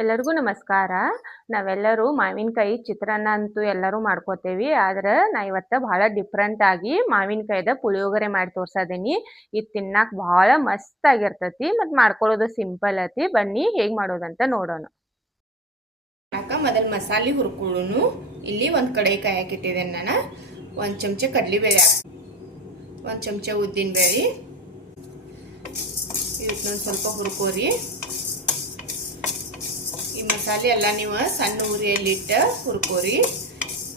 ಎಲ್ಲರಿಗೂ ನಮಸ್ಕಾರ. ನಾವೆಲ್ಲರೂ ಮಾವಿನಕಾಯಿ ಚಿತ್ರಾನ್ನ ಅಂತೂ ಎಲ್ಲರೂ ಮಾಡ್ಕೋತೇವಿ. ಆದ್ರೆ ನಾ ಇವತ್ತು ಬಹಳ ಡಿಫ್ರೆಂಟ್ ಆಗಿ ಮಾವಿನಕಾಯಿದ ಪುಳಿಯೋಗರೆ ಮಾಡಿ ತೋರ್ಸದೀನಿ. ಇದು ತಿನ್ನಾಕ ಬಹಳ ಮಸ್ತ್ ಆಗಿರ್ತೈತಿ ಮತ್ತು ಮಾಡ್ಕೊಳ್ಳೋದು ಸಿಂಪಲ್ ಐತಿ. ಬನ್ನಿ ಹೇಗೆ ಮಾಡೋದಂತ ನೋಡೋಣ. ಮೊದಲು ಮಸಾಲೆ ಹುರ್ಕೊಳ್ಳೋನು. ಇಲ್ಲಿ ಒಂದು ಕಡಾಯಿ ಕಾಯಕ್ಕೆ ಇಟ್ಟಿದ್ದೇನೆ ನಾನು. ಒಂದು ಚಮಚ ಕಡಲೆಬೇಳೆ, ಒಂದು ಚಮಚ ಉದ್ದಿನಬೇಳೆ, ಇವತ್ತೊಂದು ಸ್ವಲ್ಪ ಹುರ್ಕೋರಿ. ಈ ಮಸಾಲೆ ಎಲ್ಲ ನೀವು ಸಣ್ಣ ಉರಿಯಲ್ಲಿಟ್ಟು ಹುರ್ಕೋರಿ,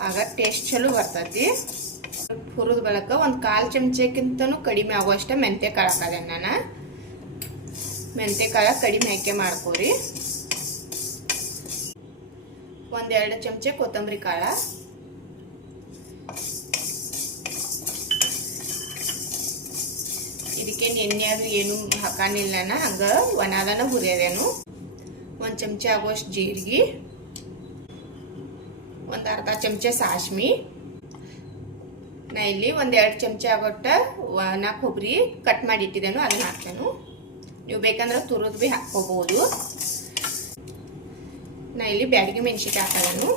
ಆಗ ಟೇಸ್ಟ್ ಚಲೋ ಬರ್ತೈತಿ. ಹುರಿದ ಬಳಿಕ ಒಂದು 1/4 ಚಮಚಕ್ಕಿಂತನೂ ಕಡಿಮೆ ಆಗುವಷ್ಟು ಮೆಂತ್ಯ ಕಾಳು ಹಾಕದೆ ನಾನು. ಮೆಂತ್ಯ ಕಾಳು ಕಡಿಮೆ ಹಾಕಿ ಮಾಡ್ಕೋರಿ. 1-2 ಚಮಚ ಕೊತ್ತಂಬರಿ ಕಾಳು, ಇದಕ್ಕೆ ಎಣ್ಣೆ ಅದು ಏನು ಹಾಕಾನಿಲ್ಲ ನಾನು, ಹಂಗ ಒಣದನ ಹುರಿಯೋದೇನು. 1 ಚಮಚ ಆಗುವಷ್ಟು ಜೀರಿಗೆ, ಒಂದು ಅರ್ಧ ಚಮಚ ಸಾಸ್ಮಿ. ನಾ ಇಲ್ಲಿ 1-2 ಚಮಚ ಆಗೋಟ್ಟ ಒಣ ಕೊಬ್ಬರಿ ಕಟ್ ಮಾಡಿ ಇಟ್ಟಿದ್ದೇನು, ಅದನ್ನ ಹಾಕ್ತೇನೆ. ನೀವು ಬೇಕಂದ್ರೆ ತುರಿದು ಭೀ ಹಾಕ್ಕೋಬಹುದು. ನಾ ಇಲ್ಲಿ ಬ್ಯಾಡಗಿ ಮೆಣಸಿನ್ಕಾಯಿ ಹಾಕೋದೇನು.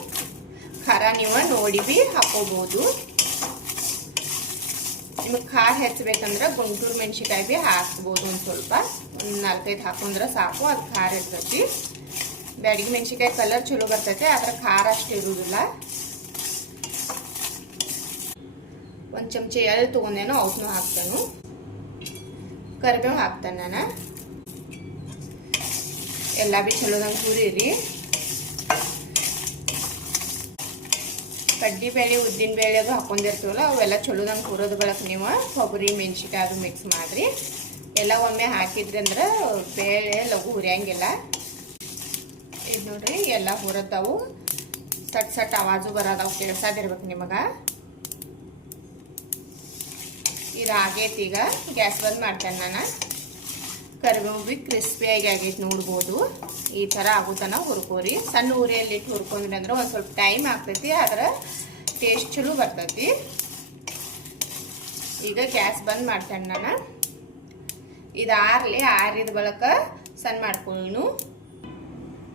ಖಾರ ನೀವು ನೋಡಿ ಭೀ ಹಾಕೋಬಹುದು. ನಿಮಗೆ ಖಾರ ಹೆಚ್ಚಬೇಕಂದ್ರೆ ಗುಂಟೂರು ಮೆಣಸಿನ್ಕಾಯಿ ಭೀ ಹಾಕ್ಬೋದು. ಒಂದು ಸ್ವಲ್ಪ, ಒಂದು 4-5 ಹಾಕೊಂಡ್ರೆ ಸಾಕು, ಅದು ಖಾರ ಇರ್ತೈತಿ. ಬ್ಯಾಡಗಿ ಮೆಣಸಿನ್ಕಾಯಿ ಕಲರ್ ಚಲೋ ಬರ್ತೈತೆ, ಆದ್ರೆ ಖಾರ ಅಷ್ಟು ಇರುವುದಿಲ್ಲ. 1 ಚಮಚ ಎಳ್ಳು ತೊಗೊಂಡೇನೋ ಅವಕ್ಕೂ ಹಾಕ್ತೇನೆ. ಕರಿಬೇವು ಹಾಕ್ತೇನೆ ನಾನು. ಎಲ್ಲ ಭೀ ಚಲೋದಂಗೆ ಹುರಿರಿ. ಕಡ್ಡಿಬೇಳೆ ಉದ್ದಿನಬೇಳೆ ಅದು ಹಾಕೊಂಡಿರ್ತೀವಲ್ಲ, ಅವೆಲ್ಲ ಚಲೋದಂಗೆ ಹುರಿದ ಬಳಕ ನೀವು ಕೊಬ್ಬರಿ ಮೆಣಸಿನ್ಕಾಯಿ ಅದು ಮಿಕ್ಸ್ ಮಾಡಿರಿ. ಎಲ್ಲ ಒಮ್ಮೆ ಹಾಕಿದ್ರಿ ಅಂದ್ರೆ ಬೇಳೆ ಲಘು ಹುರಿಯಂಗಿಲ್ಲ. ಇದು ನೋಡ್ರಿ, ಎಲ್ಲ ಹುರಿದವು ಸಟ್ ಸಟ್ ಆವಾಜು ಬರೋದವು, ಕೇಳಿಸೋದಿರ್ಬೇಕು ನಿಮಗೆ. ಇದು ಆಗೈತಿ. ಈಗ ಗ್ಯಾಸ್ ಬಂದ್ ಮಾಡ್ತೇನೆ ನಾನು. ಕರಿಬೇವು ಭೀ ಕ್ರಿಸ್ಪಿಯಾಗಿ ಆಗೈತಿ ನೋಡ್ಬೋದು. ಈ ಥರ ಆಗುತ್ತಾನ ಹುರ್ಕೋರಿ. ಸಣ್ಣ ಉರಿಯಲ್ಲಿಟ್ಟು ಹುರ್ಕೊಂಡ್ರಿ ಅಂದ್ರೆ ಒಂದು ಸ್ವಲ್ಪ ಟೈಮ್ ಆಗ್ತೈತಿ, ಆದ್ರೆ ಟೇಸ್ಟ್ ಚಲೋ ಬರ್ತೈತಿ. ಈಗ ಗ್ಯಾಸ್ ಬಂದ್ ಮಾಡ್ತೇನೆ ನಾನು. ಇದು ಆರಿದ ಬಳಿಕ ಸಣ್ಣ ಮಾಡ್ಕೊಳ್ಳೋನು.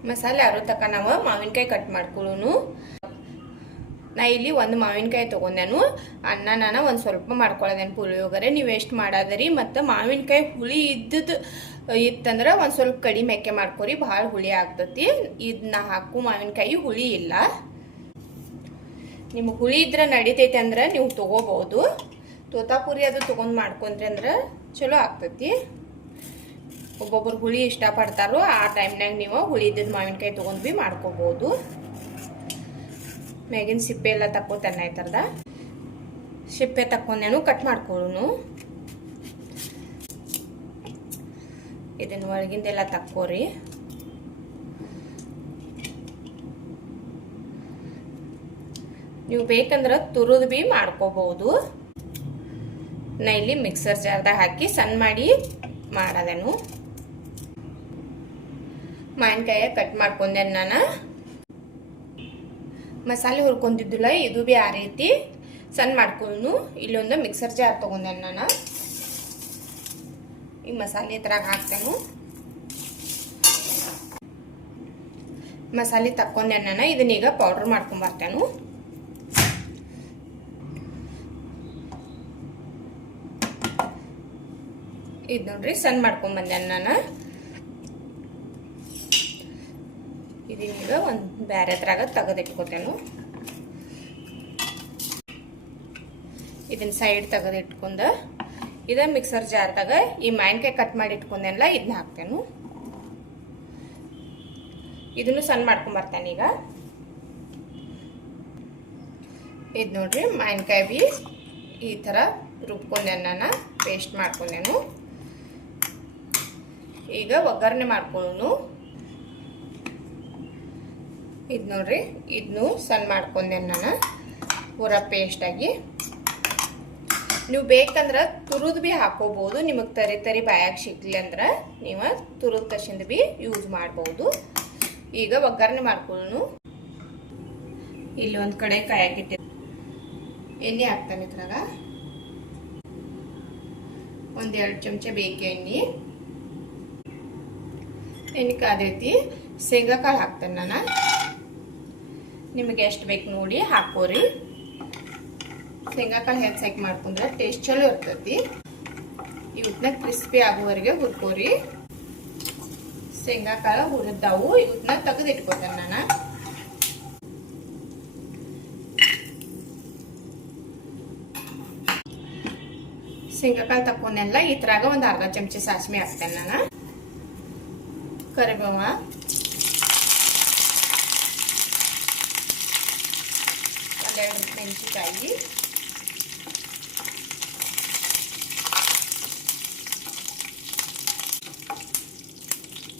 ಮಸಾಲೆ ಆರೋ ತಕ್ಕ ನಾವು ಮಾವಿನಕಾಯಿ ಕಟ್ ಮಾಡ್ಕೊಳ್ಳೋನು. ನಾ ಇಲ್ಲಿ ಒಂದು ಮಾವಿನಕಾಯಿ ತೊಗೊಂಡೇನು. ಅನ್ನ ನಾನು ಒಂದು ಸ್ವಲ್ಪ ಮಾಡ್ಕೊಳ್ಳೋದೇನು ಪುಳಿಯೋಗರೆ. ನೀವು ಎಷ್ಟು ಮಾಡೋದ್ರಿ. ಮತ್ತು ಮಾವಿನಕಾಯಿ ಹುಳಿ ಇತ್ತಂದ್ರೆ ಒಂದು ಸ್ವಲ್ಪ ಕಡಿಮೆ ಮೆಕ್ಕೆ ಮಾಡ್ಕೊರಿ, ಭಾಳ ಹುಳಿ ಆಗ್ತತಿ. ಇದನ್ನ ಹಾಕು ಮಾವಿನಕಾಯಿ ಹುಳಿ ಇಲ್ಲ. ನಿಮಗೆ ಹುಳಿ ಇದ್ರೆ ನಡಿತೈತೆ ಅಂದ್ರೆ ನೀವು ತೊಗೋಬಹುದು. ತೋತಾಪುರಿ ಅದು ತೊಗೊಂಡು ಮಾಡ್ಕೊಂಡ್ರಿ ಅಂದ್ರೆ ಚಲೋ ಆಗ್ತತಿ. ಒಬ್ಬೊಬ್ರು ಹುಳಿ ಇಷ್ಟಪಡ್ತಾರೋ ಆ ಟೈಮ್ನಾಗ ನೀವು ಹುಳಿ ಇದ್ದಿದ್ದು ಮಾವಿನಕಾಯಿ ತೊಗೊಂಡು ಭೀ ಮಾಡ್ಕೋಬಹುದು. ಮೇಗಿನ ಸಿಪ್ಪೆ ಎಲ್ಲ ತಕ್ಕೋತಾನೆ ಆಯ್ತರದ. ಸಿಪ್ಪೆ ತಕ್ಕೊಂಡೇನು ಕಟ್ ಮಾಡ್ಕೊಳ್ಳೋನು. ಇದನ್ನ ಒಳಗಿಂದೆಲ್ಲ ತಕ್ಕೋರಿ. ನೀವು ಬೇಕಂದ್ರೆ ತುರಿದು ಭೀ ಮಾಡ್ಕೋಬಹುದು. ನಾ ಇಲ್ಲಿ ಮಿಕ್ಸರ್ ಜಾರ್ದಾಗ ಹಾಕಿ ಸಣ್ಣ ಮಾಡಿ ಮಾಡೋದೇನು. ಮಾವಿನಕಾಯ ಕಟ್ ಮಾಡ್ಕೊಂಡೇನು ನಾನು. ಮಸಾಲೆ ಹುರ್ಕೊಂಡಿದ್ದಿಲ್ಲ, ಇದು ಭೀ ಆ ರೀತಿ ಸಣ್ಣ ಮಾಡ್ಕೊಂಡು ಇಲ್ಲೊಂದು ಮಿಕ್ಸರ್ ಜಾರ್ ತೊಗೊಂಡೇನು ನಾನು. ಈ ಮಸಾಲೆ ಇದ್ರಾಗ ಹಾಕ್ತೇನೆ. ಮಸಾಲೆ ತಕ್ಕೊಂಡೇನು ನಾನು. ಇದನ್ನೀಗ ಪೌಡ್ರ್ ಮಾಡ್ಕೊಂಬರ್ತೇನೆ. ಇದು ನೋಡ್ರಿ ಸಣ್ಣ ಮಾಡ್ಕೊಂಬಂದೇನು ನಾನು. ಇದೀಗ ಒಂದು ಬೇರೆ ಹತ್ರಾಗ ತೆಗೆದಿಟ್ಕೋತೇನು. ಇದನ್ನ ಸೈಡ್ ತೆಗೆದಿಟ್ಕೊಂಡ ಇದ ಮಿಕ್ಸರ್ ಜಾರ್ದಾಗ ಈ ಮಾವಿನಕಾಯಿ ಕಟ್ ಮಾಡಿ ಇಟ್ಕೊಂಡೆಲ್ಲ ಇದನ್ನ ಹಾಕ್ತೇನು. ಇದನ್ನು ಸಣ್ಣ ಮಾಡ್ಕೊಂಬರ್ತೇನೆ. ಈಗ ಇದು ನೋಡ್ರಿ ಮಾವಿನಕಾಯಿ ಭೀ ಈ ಥರ ರುಬ್ಕೊಂಡೇನು ನಾನು, ಪೇಸ್ಟ್ ಮಾಡ್ಕೊಂಡೇನು. ಈಗ ಒಗ್ಗರಣೆ ಮಾಡ್ಕೊಳ್ಳೋನು. ಇದು ನೋಡ್ರಿ, ಇದನ್ನು ಸಣ್ಣ ಮಾಡ್ಕೊಂಡೇನು ನಾನು ಪೂರಾ ಪೇಸ್ಟಾಗಿ. ನೀವು ಬೇಕಂದ್ರೆ ತುರಿದು ಭೀ ಹಾಕೋಬಹುದು. ನಿಮಗೆ ತರಿ ಬಾಯಾಗ ಸಿಗ್ಲಿ ಅಂದ್ರೆ ನೀವು ತುರಿದ ಕಸಿಂದ ಭೀ ಯೂಸ್ ಮಾಡ್ಬೋದು. ಈಗ ಒಗ್ಗರಣೆ ಮಾಡ್ಕೊಳ್ಳೋನು. ಇಲ್ಲಿ ಒಂದು ಕಡೆ ಕಾಯಕ್ಕಿಟ್ಟೆ ಎಣ್ಣೆ ಹಾಕ್ತಾನೆ. ಇದ್ರಾಗ 1-2 ಚಮಚ ಬೇಕೆ ಎಣ್ಣೆ. ಎಣ್ಣೆ ಕಾದೈತಿ, ಶೇಂಗಾ ಕಾಳು ಹಾಕ್ತೇನೆ ನಾನು. ನಿಮಗೆ ಎಷ್ಟು ಬೇಕು ನೋಡಿ ಹಾಕೋರಿ. ಶೇಂಗಾ ಕಾಳು ಹೆಚ್ಚಾಗಿ ಮಾಡ್ಕೊಂಡ್ರೆ ಟೇಸ್ಟ್ ಚಲೋ ಇರ್ತೈತಿ. ಇವತ್ತನ್ನ ಕ್ರಿಸ್ಪಿ ಆಗುವವರೆಗೆ ಹುರ್ಕೋರಿ. ಶೇಂಗಾ ಕಾಳು ಹುರಿದ್ದಾವು, ಇವತ್ತನ್ನ ತೆಗೆದು ಇಟ್ಕೊತೇನೆ ನಾನು. ಶೇಂಗಾ ಕಾಳು ತಕೊಂಡೆಲ್ಲ ಈ ತರಾಗ ಒಂದು ಅರ್ಧ ಚಮಚ ಸಾಸಿವೆ ಹಾಕ್ತೇನೆ ನಾನು. ಕರಿಬೇವ, ಒಂದೆರಡು ಮೆಣಸಿನಕಾಯಿ,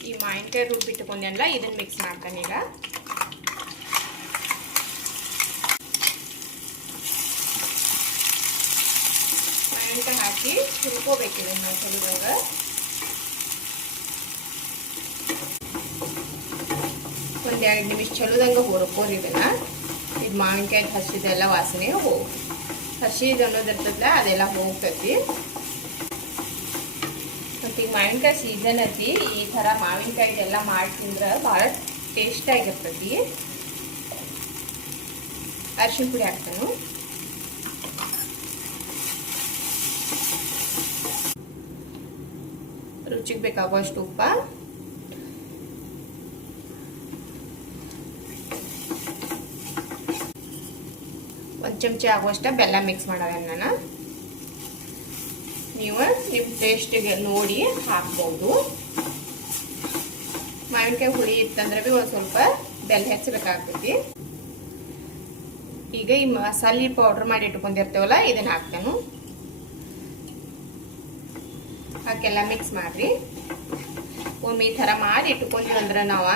ಈ ಮಾವಿನಕಾಯಿ ರುಬ್ಬಿಟ್ಟುಕೊಂಡೆಲ್ಲ ಇದನ್ನ ಮಿಕ್ಸ್ ಮಾಡ್ತಾನೆ. ಈಗ ಮಾವಿನಕಾಯಿ ಹಾಕಿ ಹುರ್ಕೋಬೇಕು ಇದನ್ನ ನಾವು ಚಲೋದಾಗ. ಒಂದೆರಡು ನಿಮಿಷ ಚಲೋದಂಗ ಹುರ್ಕೋರಿ ಇದನ್ನ. ಇದು ಮಾವಿನಕಾಯಿ ಹಸಿದೆಲ್ಲ ವಾಸನೆ ಹಸಿದು ಅನ್ನೋದು ಇರ್ತದಲ್ಲ ಅದೆಲ್ಲ ಹೋಗ್ತೈತಿ. ಮತ್ತು ಈಗ ಮಾವಿನಕಾಯಿ ಸೀಸನ್ ಐತಿ. ಈ ಥರ ಮಾವಿನಕಾಯಿದೆಲ್ಲ ಮಾಡಿ ತಿಂದ್ರೆ ಭಾಳ ಟೇಸ್ಟ್ ಆಗಿರ್ತೈತಿ. ಅರಿಶಿನ ಪುಡಿ ಹಾಕ್ತಾನು. ರುಚಿಗೆ ಬೇಕಾಗುವಷ್ಟು ಉಪ್ಪ, ಒಂದು ಚಮಚ ಆಗುವಷ್ಟ ಬೆಲ್ಲ ಮಿಕ್ಸ್ ಮಾಡೋದನ್ನ ನಾನು. ನೀವು ನಿಮ್ಮ ಟೇಸ್ಟಿಗೆ ನೋಡಿ ಹಾಕ್ಬೋದು. ಮಾವಿನಕಾಯಿ ಹುಳಿ ಇತ್ತಂದ್ರೆ ಭೀ ಒಂದು ಸ್ವಲ್ಪ ಬೆಲ್ಲ ಹೆಚ್ಚಬೇಕಾಗ್ತೈತಿ. ಈಗ ಈ ಮಸಾಲೆ ಪೌಡ್ರ್ ಮಾಡಿ ಇಟ್ಕೊಂಡಿರ್ತೇವಲ್ಲ ಇದನ್ನ ಹಾಕ್ತೇನೆ. ಹಾಕೆಲ್ಲ ಮಿಕ್ಸ್ ಮಾಡ್ರಿ. ಒಮ್ಮೆ ಈ ಥರ ಮಾಡಿ ಇಟ್ಕೊಂಡ್ವಿ ಅಂದ್ರೆ ನಾವು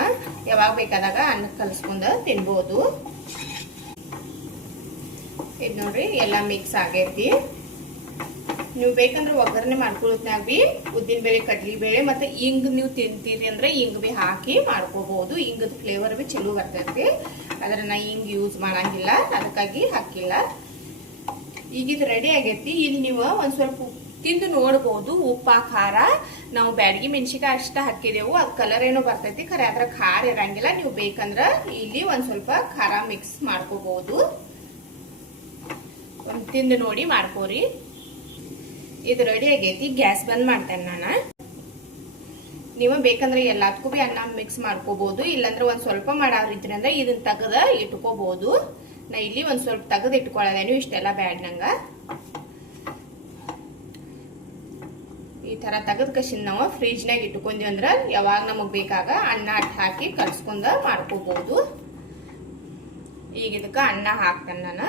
ಯಾವಾಗ ಬೇಕಾದಾಗ ಅನ್ನ ಕಲಿಸ್ಕೊಂಡು ತಿನ್ಬೋದು. ಇದು ನೋಡ್ರಿ ಎಲ್ಲ ಮಿಕ್ಸ್ ಆಗೈತಿ. ನೀವು ಬೇಕಂದ್ರೆ ಒಗ್ಗರಣೆ ಮಾಡ್ಕೊಳ್ಳೋದ್ನಾಗ ಭೀ ಉದ್ದಿನಬೇಳೆ, ಕಡ್ಲಿಬೇಳೆ ಮತ್ತು ಇಂಗು ನೀವು ತಿಂತೀರಿ ಅಂದ್ರೆ ಇಂಗು ಭೀ ಹಾಕಿ ಮಾಡ್ಕೋಬಹುದು. ಇಂಗದ ಫ್ಲೇವರ್ ಭೀ ಚಲೋ ಬರ್ತೈತಿ. ಆದ್ರೆ ನಾ ಇಂಗು ಯೂಸ್ ಮಾಡಂಗಿಲ್ಲ, ಅದಕ್ಕಾಗಿ ಹಾಕಿಲ್ಲ. ಈಗ ಇದು ರೆಡಿ ಆಗೈತಿ. ಇಲ್ಲಿ ನೀವು ಒಂದು ಸ್ವಲ್ಪ ತಿಂದು ನೋಡ್ಬೋದು. ಉಪ್ಪ, ಖಾರ ನಾವು ಬ್ಯಾಡಗಿ ಮೆಣಸಿನಕಾಯಿ ಅಷ್ಟ ಹಾಕಿದೆವು. ಅದು ಕಲರ್ ಏನೋ ಬರ್ತೈತಿ, ಖರೆ ಅದ್ರ ಖಾರ ಇರಂಗಿಲ್ಲ. ನೀವು ಬೇಕಂದ್ರೆ ಇಲ್ಲಿ ಒಂದು ಸ್ವಲ್ಪ ಖಾರ ಮಿಕ್ಸ್ ಮಾಡ್ಕೋಬಹುದು. ಒಂದು ತಿಂದು ನೋಡಿ ಮಾಡ್ಕೋರಿ. ಇದು ರೆಡಿ ಆಗೈತಿ. ಗ್ಯಾಸ್ ಬಂದ್ ಮಾಡ್ತೇನೆ ನಾನು. ನೀವು ಬೇಕಂದ್ರೆ ಎಲ್ಲದಕ್ಕೂ ಭೀ ಅನ್ನ ಮಿಕ್ಸ್ ಮಾಡ್ಕೋಬಹುದು. ಇಲ್ಲಾಂದ್ರೆ ಒಂದು ಸ್ವಲ್ಪ ಮಾಡಾವ್ರಿದ್ರಿ ಅಂದ್ರೆ ಇದನ್ನ ತೆಗೆದ ಇಟ್ಕೋಬಹುದು. ನಾ ಇಲ್ಲಿ ಒಂದು ಸ್ವಲ್ಪ ತೆಗೆದು ಇಟ್ಕೊಳ್ಳೋದೇನು, ಇಷ್ಟೆಲ್ಲ ಬ್ಯಾಡ್ ನಂಗ. ಈ ತರ ತೆಗೆದ ಕಸಿನ ನಾವು ಫ್ರಿಜ್ನಾಗ ಇಟ್ಕೊಂಡ್ವಿ ಅಂದ್ರೆ ಯಾವಾಗ ನಮಗ್ ಬೇಕಾಗ ಅನ್ನ ಹಾಕಿ ಕಲ್ಸ್ಕೊಂಡ ಮಾಡ್ಕೋಬಹುದು. ಈಗ ಇದಕ್ಕೆ ಅನ್ನ ಹಾಕ್ತೇನೆ ನಾನು.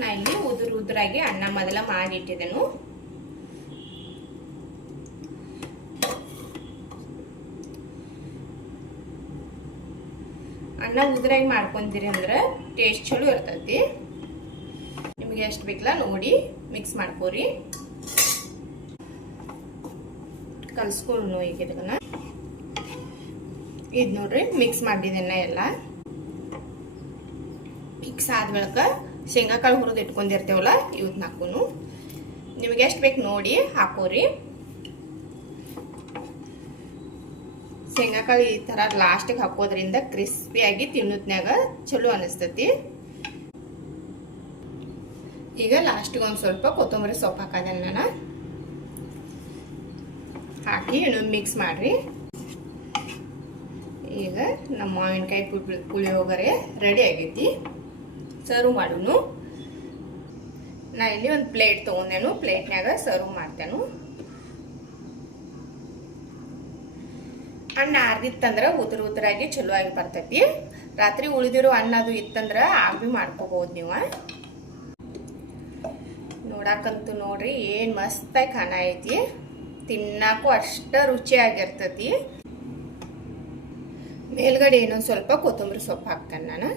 ನಾ ಇಲ್ಲಿ ಉದುರಾಗಿ ಅನ್ನ ಮೊದಲ ಮಾಡಿಟ್ಟಿದ್ದೆನು. ಅನ್ನ ಉದುರಾಗಿ ಮಾಡ್ಕೊಂತೀರಿ ಅಂದ್ರೆ ಟೇಸ್ಟ್ ಚಲೋ ಇರ್ತೈತಿ. ನಿಮ್ಗೆ ಎಷ್ಟು ಬೇಕಲ್ಲ ನೋಡಿ ಮಿಕ್ಸ್ ಮಾಡ್ಕೋರಿ. ಕಲ್ಸ್ಕೊಂಡು ಈಗ ಇದನ್ನ ಇದು ನೋಡ್ರಿ ಮಿಕ್ಸ್ ಮಾಡಿದ್ದೇನ ಎಲ್ಲ. ಮಿಕ್ಸ್ ಆದ ಬಳಿಕ ಶೇಂಗಾ ಕಾಳು ಹುರಿದು ಇಟ್ಕೊಂಡಿರ್ತೇವಲ್ಲ ಇವತ್ತು ಹಾಕೋನು. ನಿಮಗೆ ಎಷ್ಟು ಬೇಕು ನೋಡಿ ಹಾಕೋರಿ. ಶೇಂಗಾ ಕಾಳು ಈ ತರ ಲಾಸ್ಟಿಗೆ ಹಾಕೋದ್ರಿಂದ ಕ್ರಿಸ್ಪಿಯಾಗಿ ತಿನ್ನೋದ್ನಾಗ ಚಲೋ ಅನಿಸ್ತೈತಿ. ಈಗ ಲಾಸ್ಟಿಗೆ ಒಂದು ಸ್ವಲ್ಪ ಕೊತ್ತಂಬರಿ ಸೊಪ್ಪು ಹಾಕೋದನ್ನ ನಾನು ಹಾಕಿ ಇನ್ನೊಂದು ಮಿಕ್ಸ್ ಮಾಡ್ರಿ. ಈಗ ನಮ್ಮ ಮಾವಿನಕಾಯಿ ಪುಳಿಯೋಗರೆ ರೆಡಿ ಆಗೈತಿ. ಸರ್ವ್ ಮಾಡೋನು. ನಾ ಇಲ್ಲಿ ಒಂದು ಪ್ಲೇಟ್ ತೊಗೊಂಡೇನು, ಪ್ಲೇಟ್ನಾಗ ಸರ್ವ್ ಮಾಡ್ತೇನು. ಅನ್ನ ಆರ್ದಿತ್ತಂದ್ರೆ ಉದುರಾಗಿ ಚಲೋ ಆಗಿ ಬರ್ತೈತಿ. ರಾತ್ರಿ ಉಳಿದಿರೋ ಅನ್ನ ಅದು ಇತ್ತಂದ್ರೆ ಆಗಿ ಮಾಡ್ಕೋಬಹುದು ನೀವು. ನೋಡಾಕಂತೂ ನೋಡ್ರಿ ಏನ್ ಮಸ್ತಾಗಿ ಖಾನ ಐತಿ. ತಿನ್ನಾಕು ಅಷ್ಟ ರುಚಿಯಾಗಿರ್ತೈತಿ. ಮೇಲ್ಗಡೆ ಇನ್ನೊಂದು ಸ್ವಲ್ಪ ಕೊತ್ತಂಬರಿ ಸೊಪ್ಪು ಹಾಕ್ತೇನೆ ನಾನು.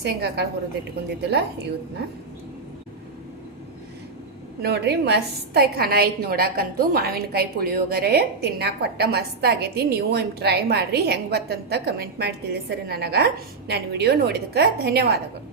ಶೇಂಗಾ ಕಾಳು ಹುರಿದು ಇಟ್ಕೊಂಡಿದ್ದಲ್ಲ ಇವನ್ನ ನೋಡ್ರಿ ಮಸ್ತಾಗಿ ಖಾನ ಐತಿ. ನೋಡಾಕಂತೂ ಮಾವಿನಕಾಯಿ ಪುಳಿಯೋಗರೆ ತಿನ್ನಾಕ ಒಟ್ಟ ಮಸ್ತ್ ಆಗೈತಿ. ನೀವು ಟ್ರೈ ಮಾಡ್ರಿ. ಹೆಂಗ್ ಬತ್ತಂತ ಕಮೆಂಟ್ ಮಾಡಿ ತಿಳಿಸ್ರಿ ನನಗ. ನಾನು ವಿಡಿಯೋ ನೋಡಿದಕ್ಕೆ ಧನ್ಯವಾದಗಳು.